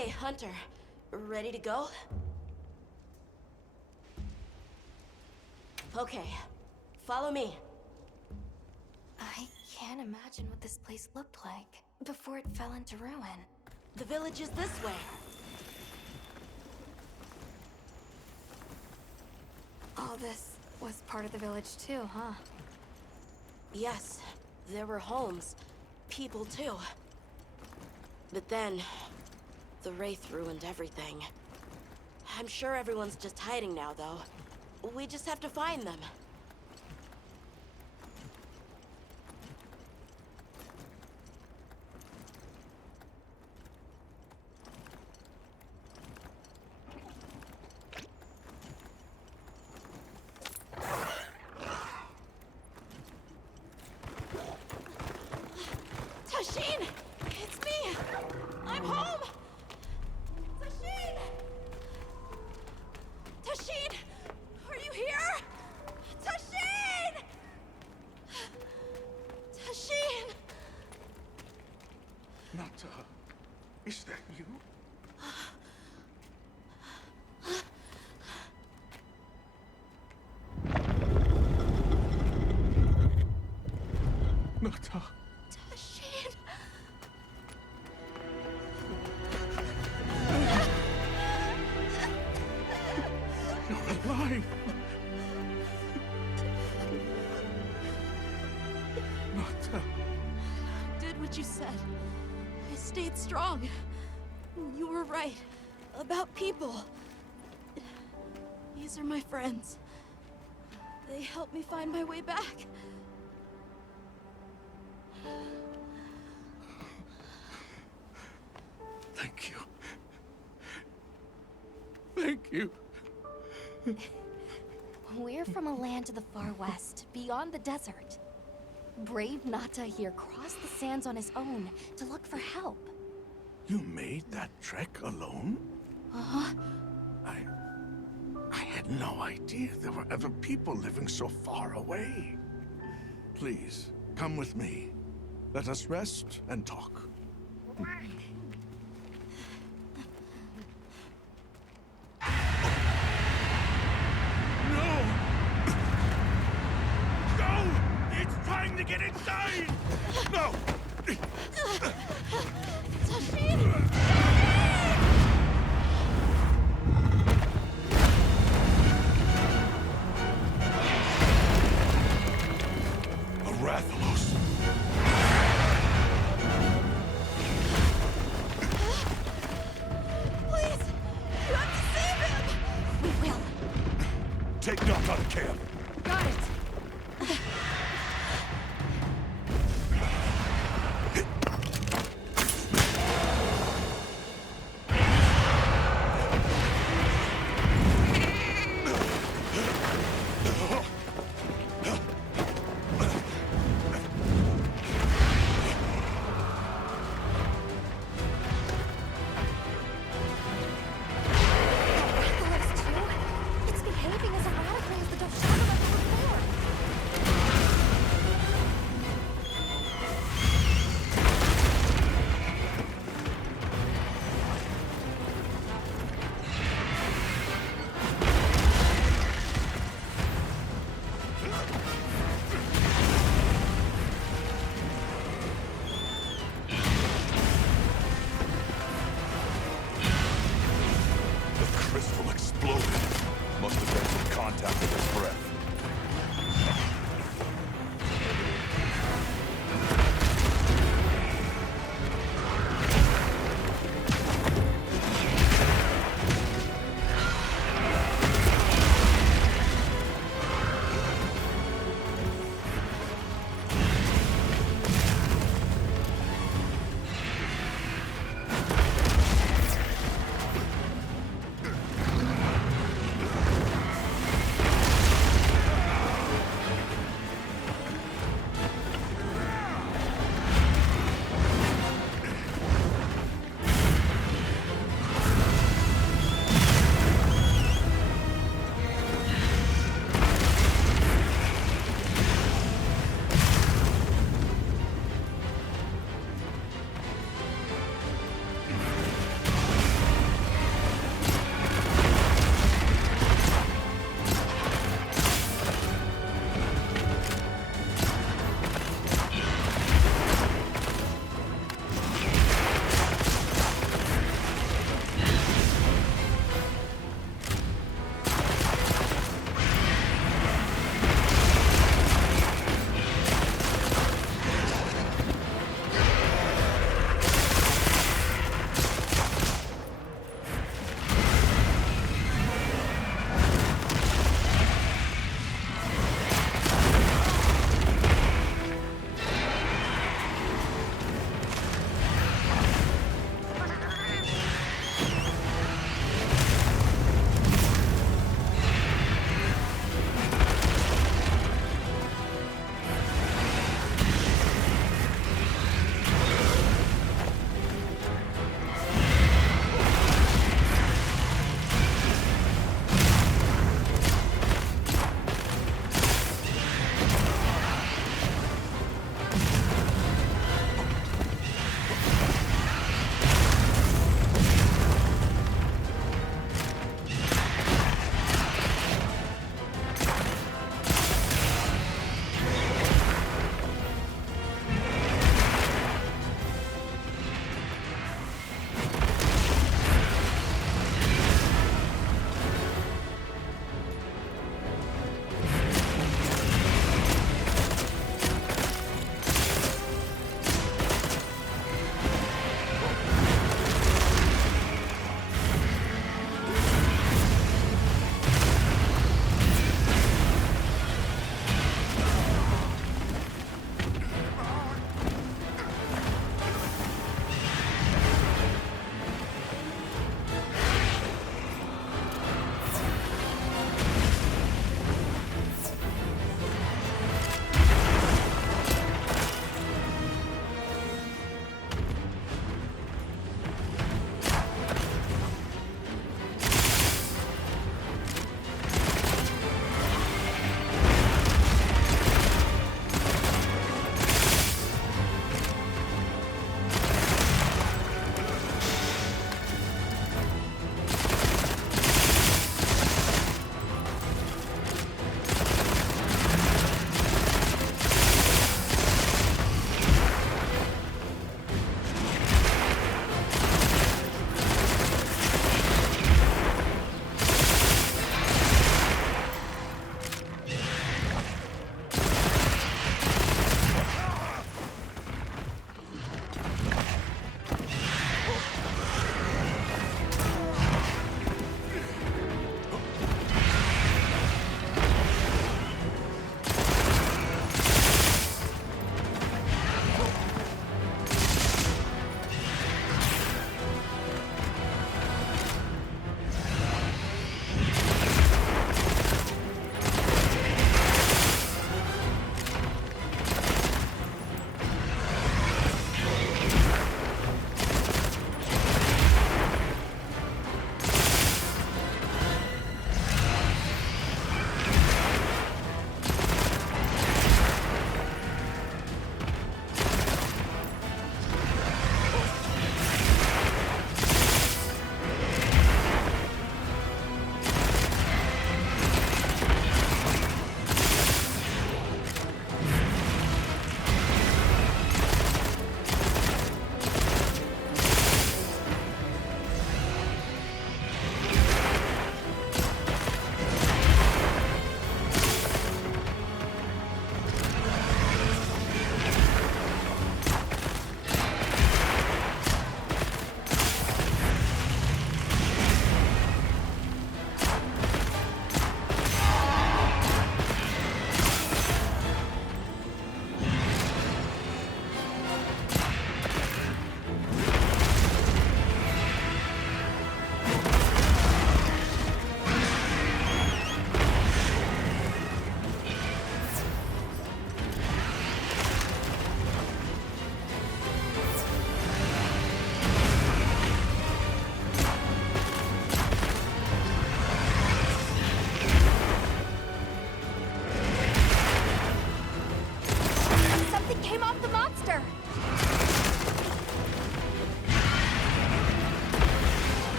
Hey, Hunter. Ready to go? Okay. Follow me. I can't imagine what this place looked like before it fell into ruin. The village is this way. All this was part of the village too, huh? Yes, there were homes. People too. But then, the Wraith ruined everything. I'm sure everyone's just hiding now, though. We just have to find them. Tashin! It's me! I'm home! Tashin! Tashin! Are you here? Tashin! Tashin! Nata, is that you? Nata. Tashin! You're alive! Nata. Did what you said. I stayed strong. You were right. About people. These are my friends. They helped me find my way back. Thank you. Thank you. We're from a land to the far west, beyond the desert. Brave Nata here crossed the sands on his own to look for help. You made that trek alone? Uh-huh. I had no idea there were ever people living so far away. Please, come with me. Let us rest and talk. No! No! It's trying to get inside! No! Tashin! A Rathalos! Please! You have to save him! We will. Take Knock out of camp! Got it. It's behaving as erratically as the Doshana before. The crystal exploded. Must have been from contact with his breath.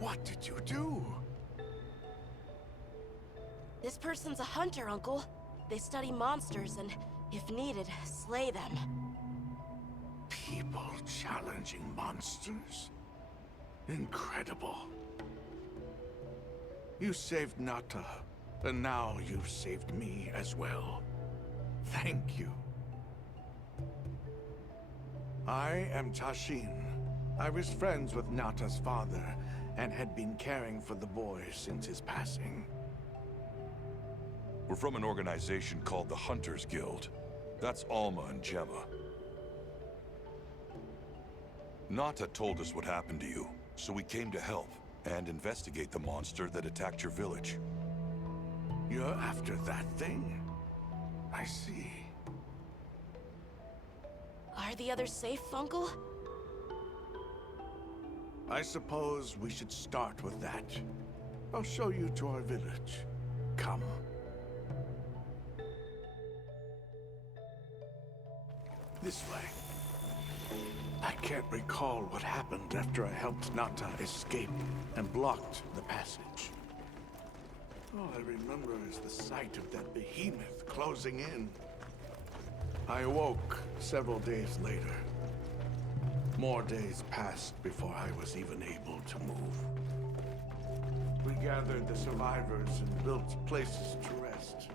What did you do? This person's a hunter, Uncle. They study monsters and, if needed, slay them. People challenging monsters? Incredible. You saved Nata, and now you've saved me as well. Thank you. I am Tashin. I was friends with Nata's father, and had been caring for the boy since his passing. We're from an organization called the Hunters Guild. That's Alma and Gemma. Nata told us what happened to you, so we came to help and investigate the monster that attacked your village. You're after that thing? I see. Are the others safe, Uncle? I suppose we should start with that. I'll show you to our village. Come. This way. I can't recall what happened after I helped Nata escape and blocked the passage. All I remember is the sight of that behemoth closing in. I awoke several days later. More days passed before I was even able to move. We gathered the survivors and built places to rest.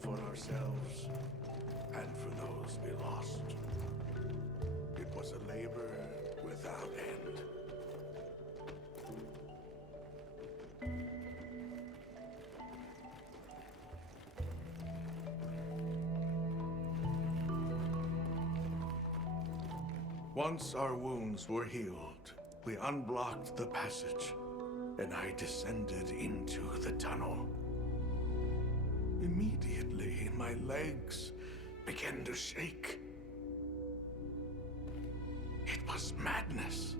For ourselves, and for those we lost. It was a labor without end. Once our wounds were healed, we unblocked the passage, and I descended into the tunnel. Immediately, my legs began to shake. It was madness.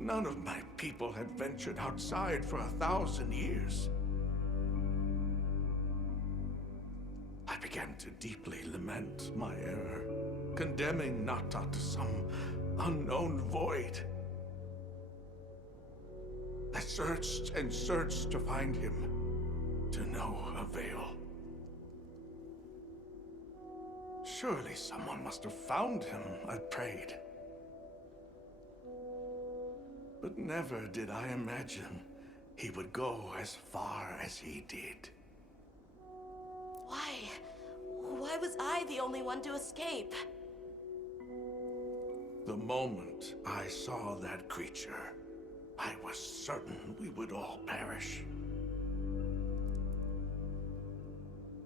None of my people had ventured outside for 1,000 years. I began to deeply lament my error, condemning Nata to some unknown void. I searched and searched to find him, to no avail. Surely someone must have found him, I prayed. But never did I imagine he would go as far as he did. Why? Why was I the only one to escape? The moment I saw that creature, I was certain we would all perish.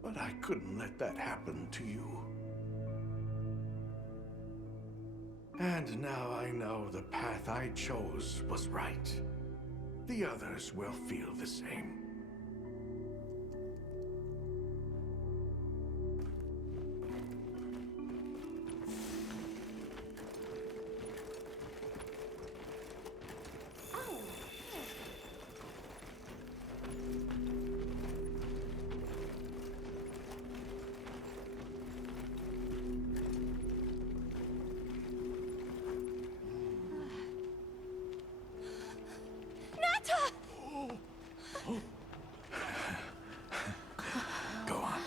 But I couldn't let that happen to you. And now I know the path I chose was right. The others will feel the same. Go on.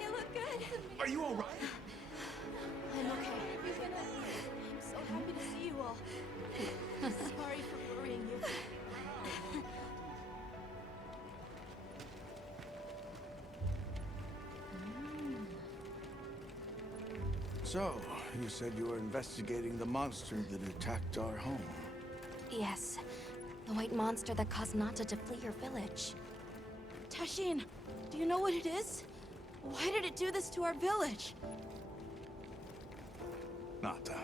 You look good. Are you all right? I'm okay. I'm so happy to see you all. Sorry for worrying you. So, you said you were investigating the monster that attacked our home. Yes, the white monster that caused Nata to flee your village. Tashin, do you know what it is? Why did it do this to our village? Nata.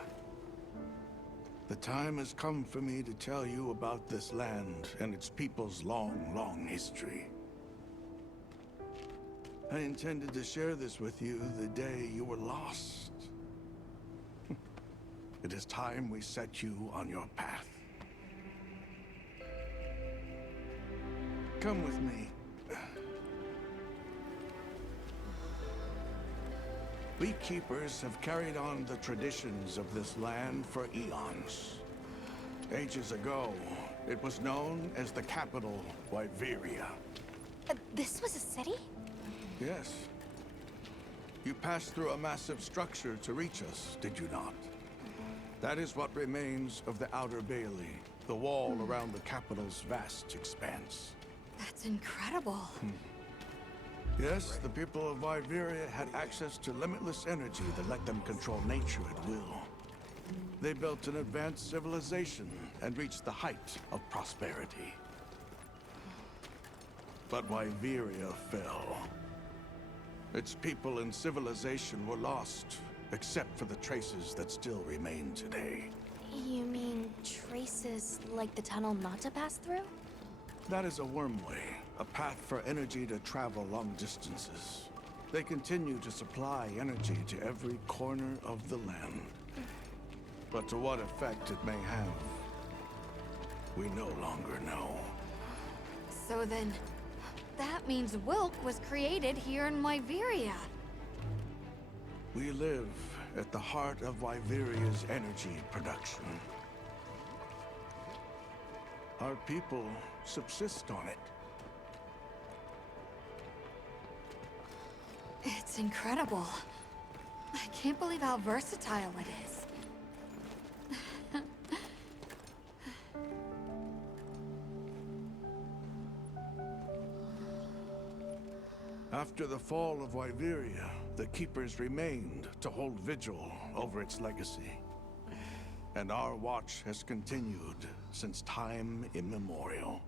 The time has come for me to tell you about this land and its people's long, long history. I intended to share this with you the day you were lost. It is time we set you on your path. Come with me. We keepers have carried on the traditions of this land for eons. Ages ago, it was known as the capital, Wyveria. This was a city? Yes. You passed through a massive structure to reach us, did you not? That is what remains of the Outer Bailey, the wall around the capital's vast expanse. That's incredible. Yes, the people of Wyveria had access to limitless energy that let them control nature at will. They built an advanced civilization and reached the height of prosperity. But Wyveria fell. Its people and civilization were lost, except for the traces that still remain today. You mean traces like the tunnel Nata passed through? That is a wormway, a path for energy to travel long distances. They continue to supply energy to every corner of the land. But to what effect it may have, we no longer know. So then, that means Wilk was created here in Wyveria. We live at the heart of Wyveria's energy production. Our people subsist on it. It's incredible. I can't believe how versatile it is. After the fall of Wyveria, the Keepers remained to hold vigil over its legacy. And our watch has continued since time immemorial.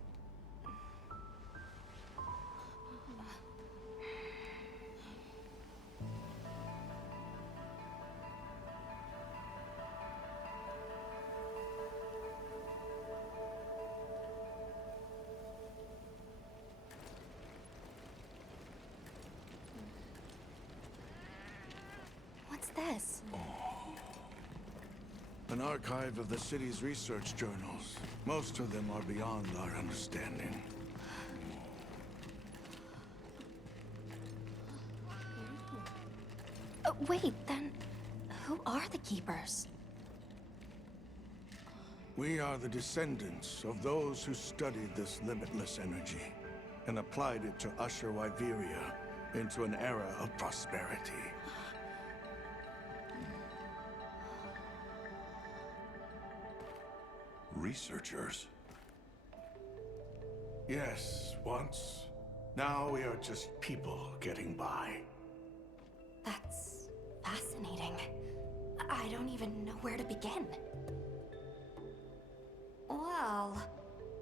What's this? An archive of the city's research journals. Most of them are beyond our understanding. Wait, then who are the Keepers? We are the descendants of those who studied this limitless energy and applied it to usher Wyveria into an era of prosperity. Researchers? Yes, once. Now we are just people getting by. That's fascinating. I don't even know where to begin. Well,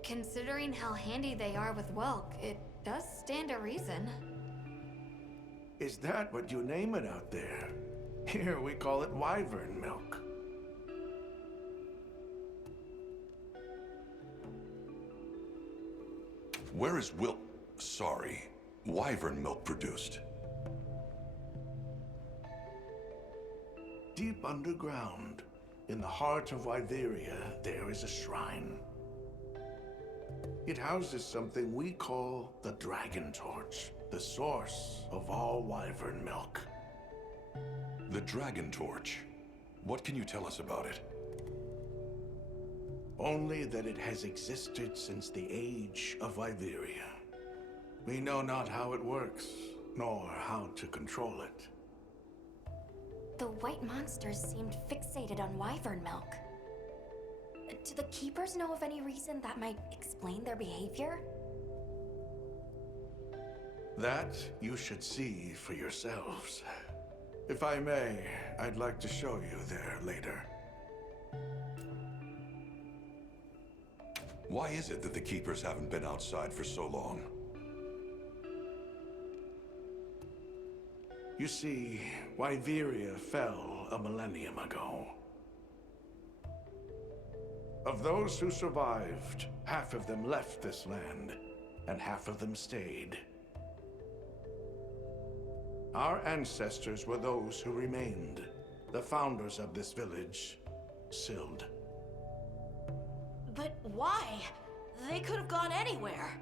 considering how handy they are with Wilk, it does stand to reason. Is that what you name it out there? Here we call it wyvern milk. Where is wyvern milk produced? Deep underground, in the heart of Wyveria, there is a shrine. It houses something we call the Dragon Torch, the source of all wyvern milk. The Dragon Torch. What can you tell us about it? Only that it has existed since the age of Wyveria. We know not how it works, nor how to control it. The white monsters seemed fixated on wyvern milk. Do the Keepers know of any reason that might explain their behavior? That you should see for yourselves. If I may, I'd like to show you there later. Why is it that the Keepers haven't been outside for so long? You see, Wyveria fell a millennium ago. Of those who survived, half of them left this land, and half of them stayed. Our ancestors were those who remained, the founders of this village, Sild. But why? They could have gone anywhere.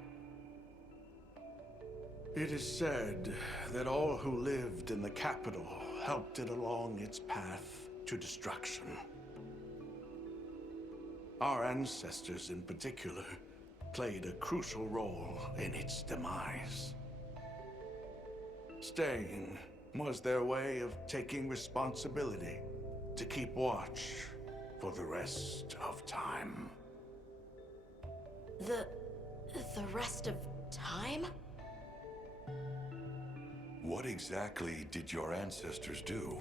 It is said that all who lived in the capital helped it along its path to destruction. Our ancestors in particular played a crucial role in its demise. Staying was their way of taking responsibility to keep watch for the rest of time. The rest of time? What exactly did your ancestors do?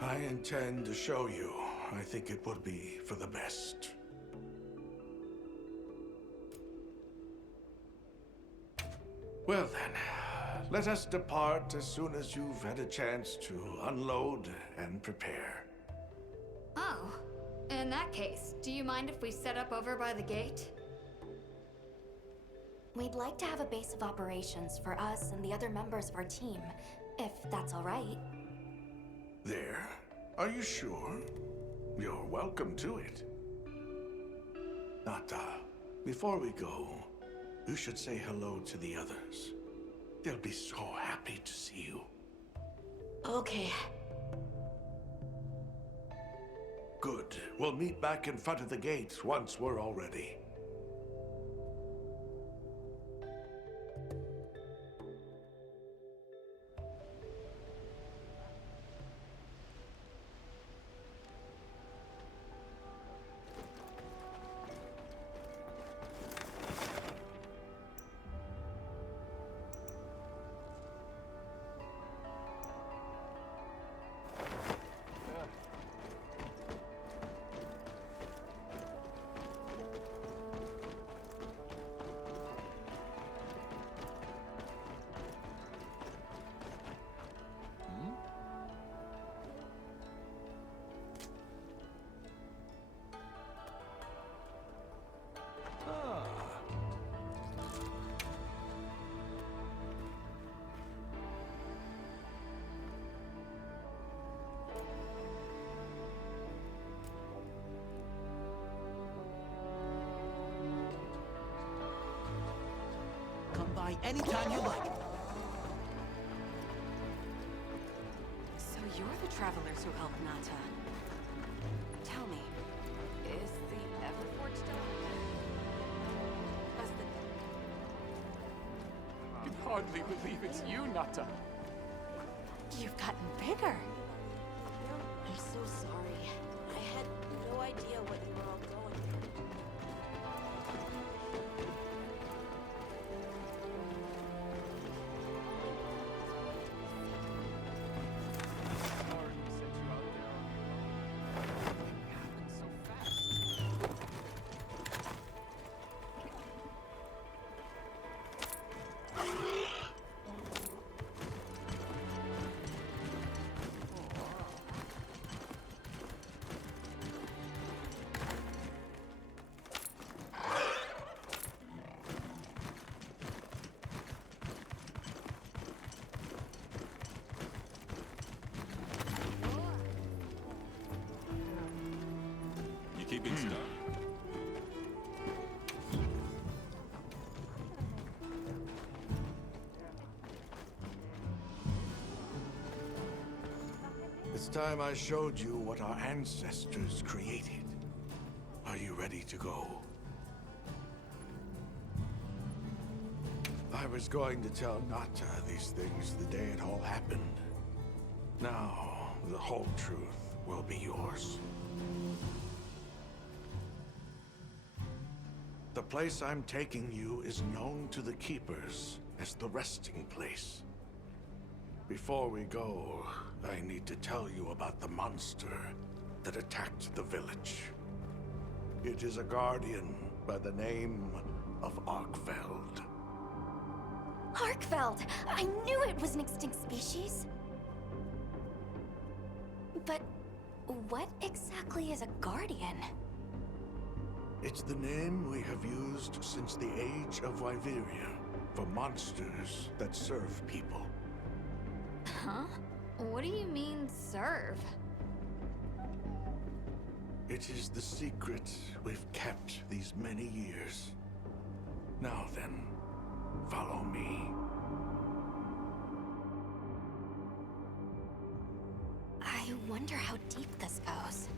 I intend to show you. I think it would be for the best. Well then, let us depart as soon as you've had a chance to unload and prepare. Oh, in that case, do you mind if we set up over by the gate? We'd like to have a base of operations for us and the other members of our team, if that's all right. There? Are you sure? You're welcome to it. Nata, before we go, you should say hello to the others. They'll be so happy to see you. Okay. Good. We'll meet back in front of the gate once we're all ready. Come by anytime you like. So you're the travelers who helped Nata. Tell me, is the Everforge still active? As the... I can hardly believe it's you, Nata. You've gotten bigger. I'm so sorry. I had no idea what you were all going through. Sorry we sent you out there on your own. Everything happened so fast. You keeping stuck? It's time I showed you what our ancestors created. Are you ready to go? I was going to tell Nata these things the day it all happened. Now, the whole truth will be yours. The place I'm taking you is known to the Keepers as the resting place. Before we go, I need to tell you about the monster that attacked the village. It is a guardian by the name of Arkfeld. Arkfeld! I knew it was an extinct species! But what exactly is a guardian? It's the name we have used since the age of Wyveria for monsters that serve people. Huh? What do you mean, serve? It is the secret we've kept these many years. Now then, Follow me. I wonder how deep this goes.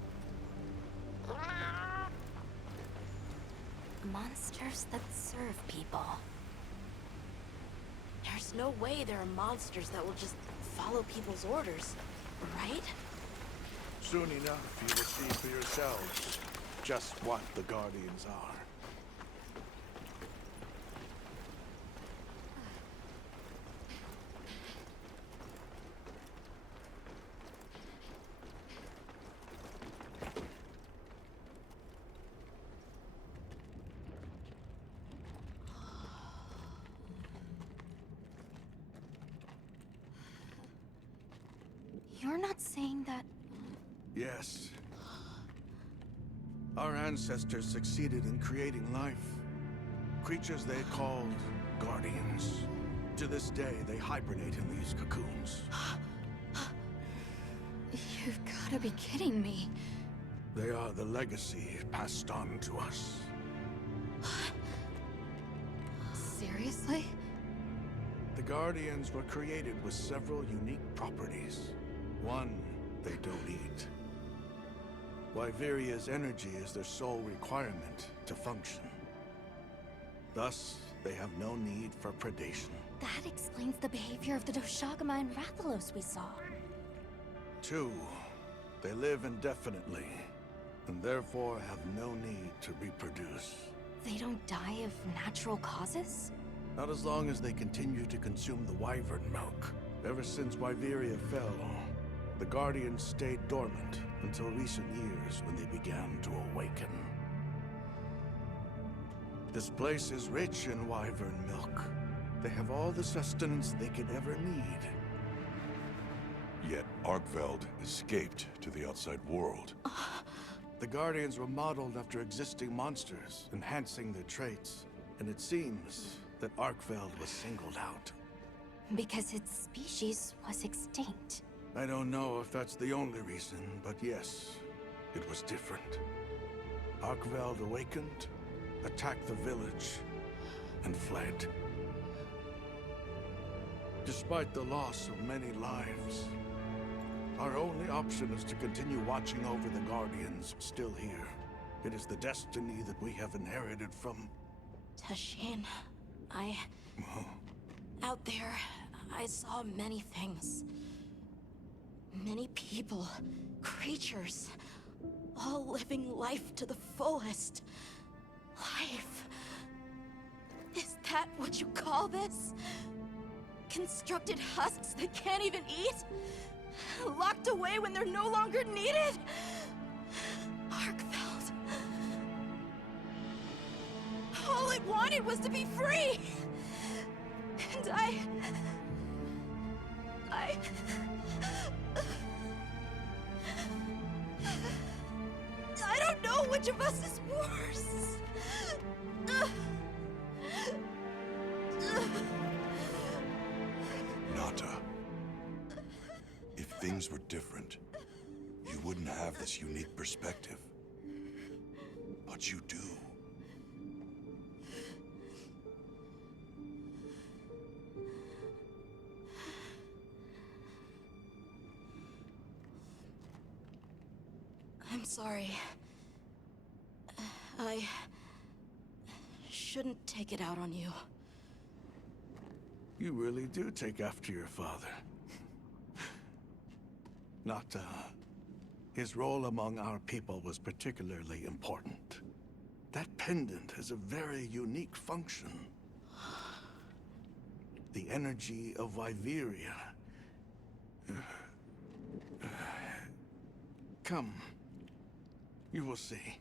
Monsters that serve people. There's no way there are monsters that will just follow people's orders, right? Soon enough, you will see for yourselves just what the Guardians are. You're not saying that... Yes. Our ancestors succeeded in creating life. Creatures they called Guardians. To this day, they hibernate in these cocoons. You've gotta be kidding me. They are the legacy passed on to us. Seriously? The Guardians were created with several unique properties. One, they don't eat. Wyveria's energy is their sole requirement to function. Thus, they have no need for predation. That explains the behavior of the Doshagama and Rathalos we saw. Two, they live indefinitely, and therefore have no need to reproduce. They don't die of natural causes? Not as long as they continue to consume the wyvern milk. Ever since Wyveria fell, the Guardians stayed dormant until recent years when they began to awaken. This place is rich in wyvern milk. They have all the sustenance they could ever need. Yet Arkveld escaped to the outside world. The Guardians were modeled after existing monsters, enhancing their traits. And it seems that Arkveld was singled out. Because its species was extinct. I don't know if that's the only reason, but yes, it was different. Arkveld awakened, attacked the village, and fled. Despite the loss of many lives, our only option is to continue watching over the Guardians still here. It is the destiny that we have inherited from... Tashin, out there, I saw many things. Many people, creatures, all living life to the fullest. Life. Is that what you call this? Constructed husks that can't even eat? Locked away when they're no longer needed? Arkveld. All it wanted was to be free! And I don't know which of us is worse. Nata. If things were different, you wouldn't have this unique perspective. But you do. I'm sorry. I shouldn't take it out on you. You really do take after your father. Nata. His role among our people was particularly important. That pendant has a very unique function. The energy of Wyveria. Come. You will see.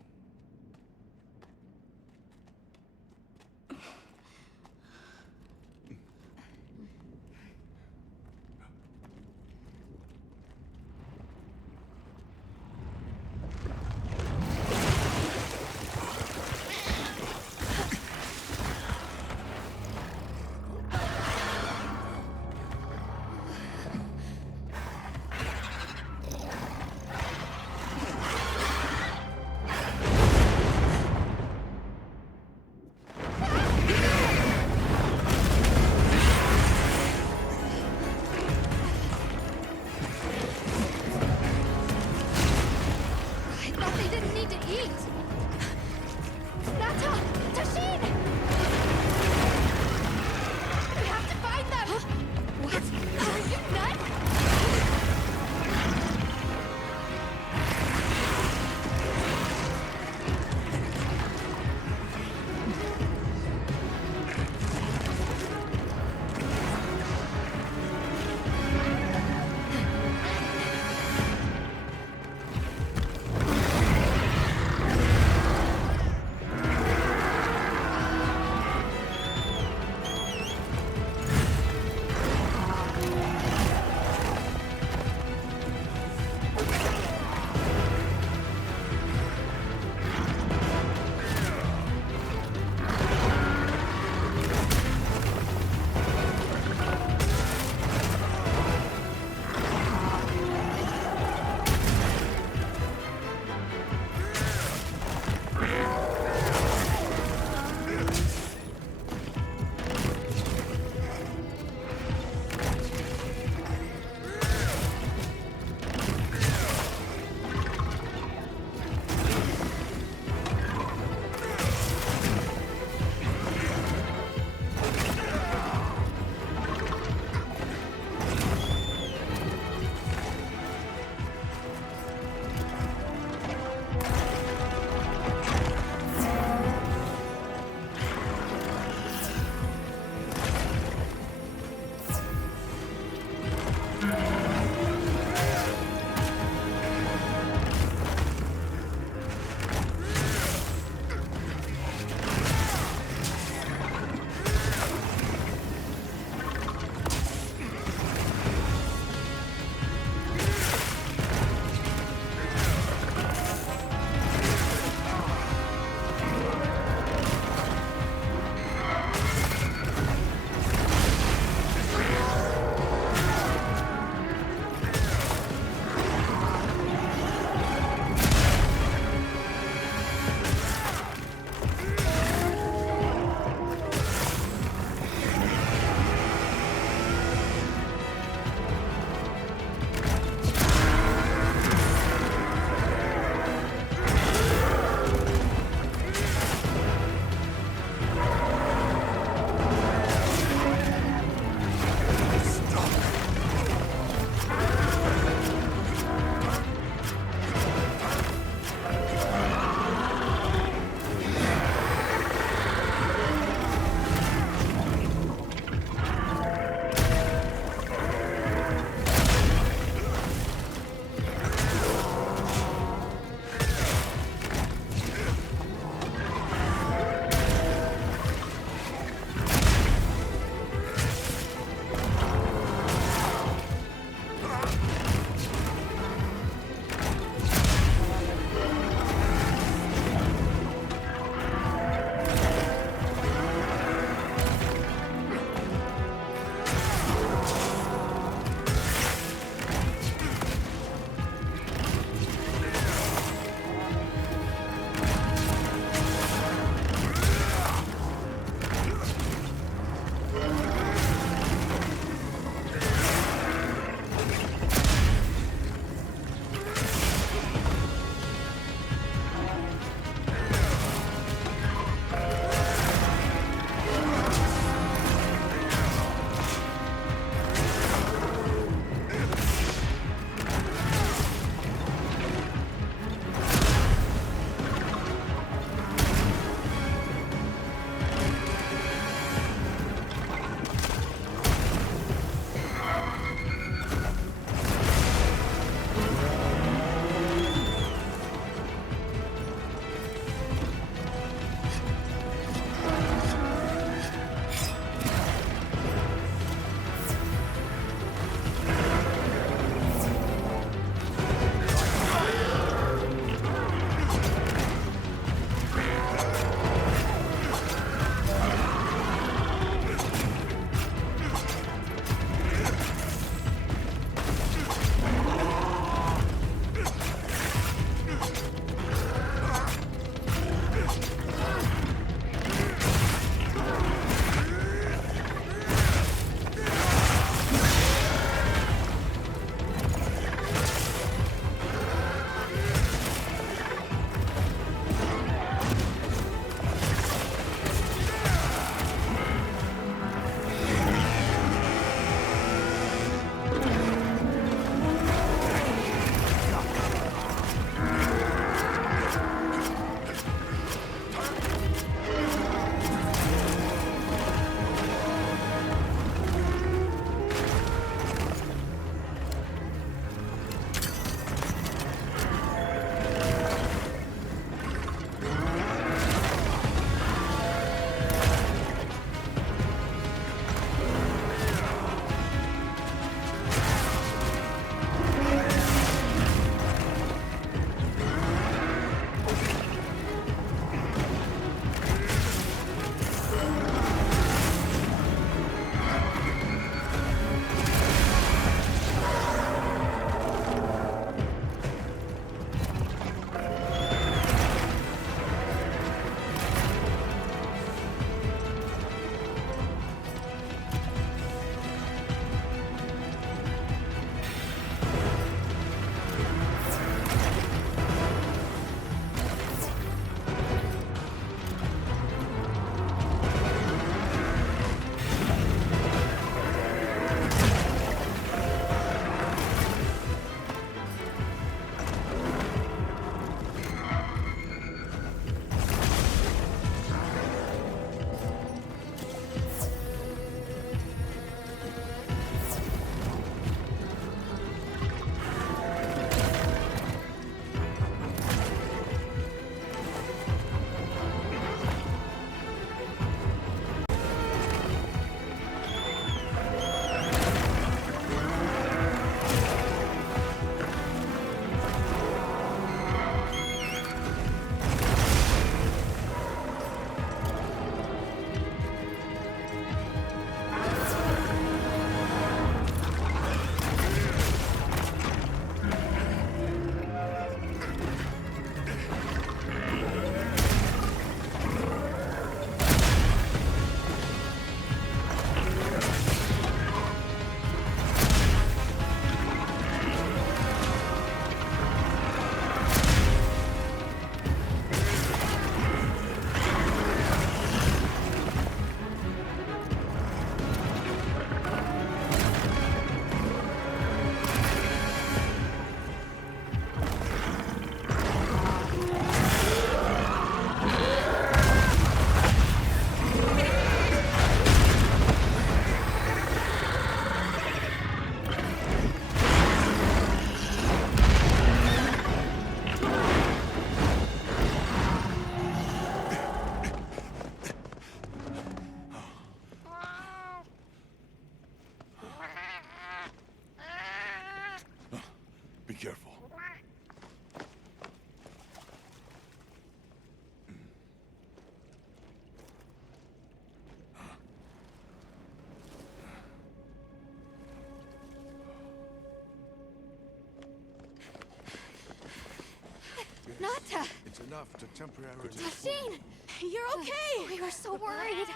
Nata! It's enough to temporarily... Tashine! You're okay! We were so worried.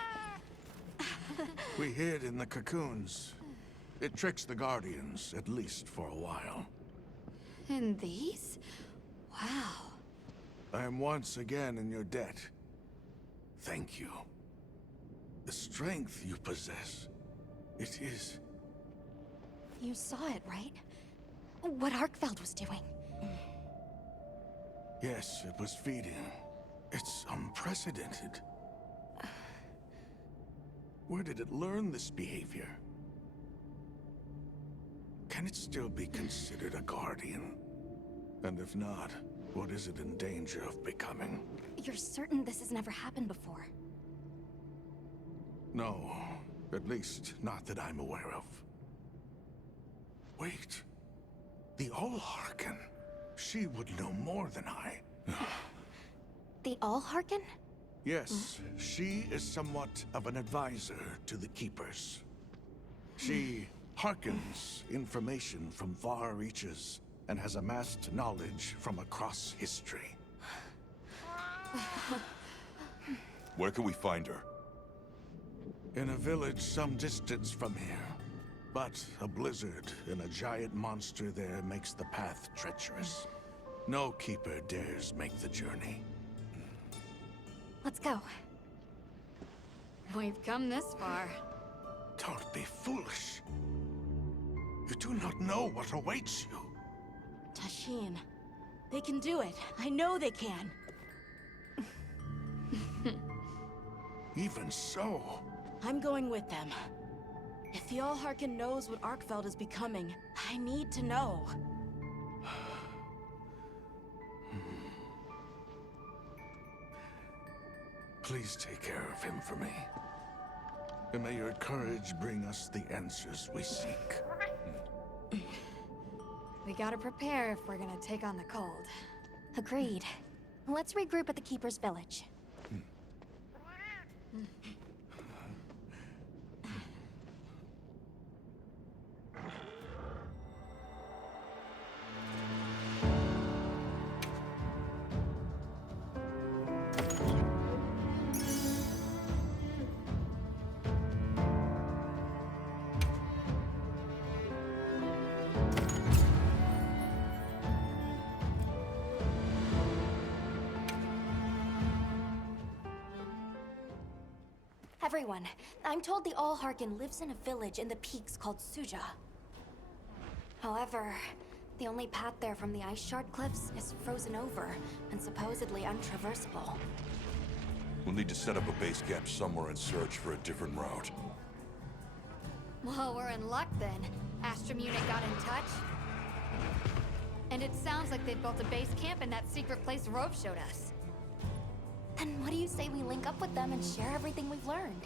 We hid in the cocoons. It tricks the Guardians, at least for a while. And these? Wow. I am once again in your debt. Thank you. The strength you possess, it is... You saw it, right? What Arkfeld was doing. Yes, it was feeding. It's unprecedented. Where did it learn this behavior? Can it still be considered a Guardian? And if not, what is it in danger of becoming? You're certain this has never happened before? No, at least not that I'm aware of. Wait, the All-Harken. She would know more than I. The All-Harken? Yes, she is somewhat of an advisor to the Keepers. She hearkens information from far reaches and has amassed knowledge from across history. Where can we find her? In a village some distance from here. But a blizzard and a giant monster there makes the path treacherous. No Keeper dares make the journey. Let's go. We've come this far. Don't be foolish. You do not know what awaits you. Tashine, they can do it. I know they can. Even so, I'm going with them. If the All-Harken knows what Arkfeld is becoming, I need to know. please take care of him for me. And may your courage bring us the answers we seek. We gotta prepare if we're gonna take on the cold. Agreed. Let's regroup at the Keeper's village. Everyone, I'm told the All-Harken lives in a village in the peaks called Suja. However, the only path there from the Ice Shard Cliffs is frozen over and supposedly untraversable. We'll need to set up a base camp somewhere and search for a different route. Well, we're in luck then. Astrum unit got in touch. And it sounds like they've built a base camp in that secret place Rove showed us. Then what do you say we link up with them and share everything we've learned?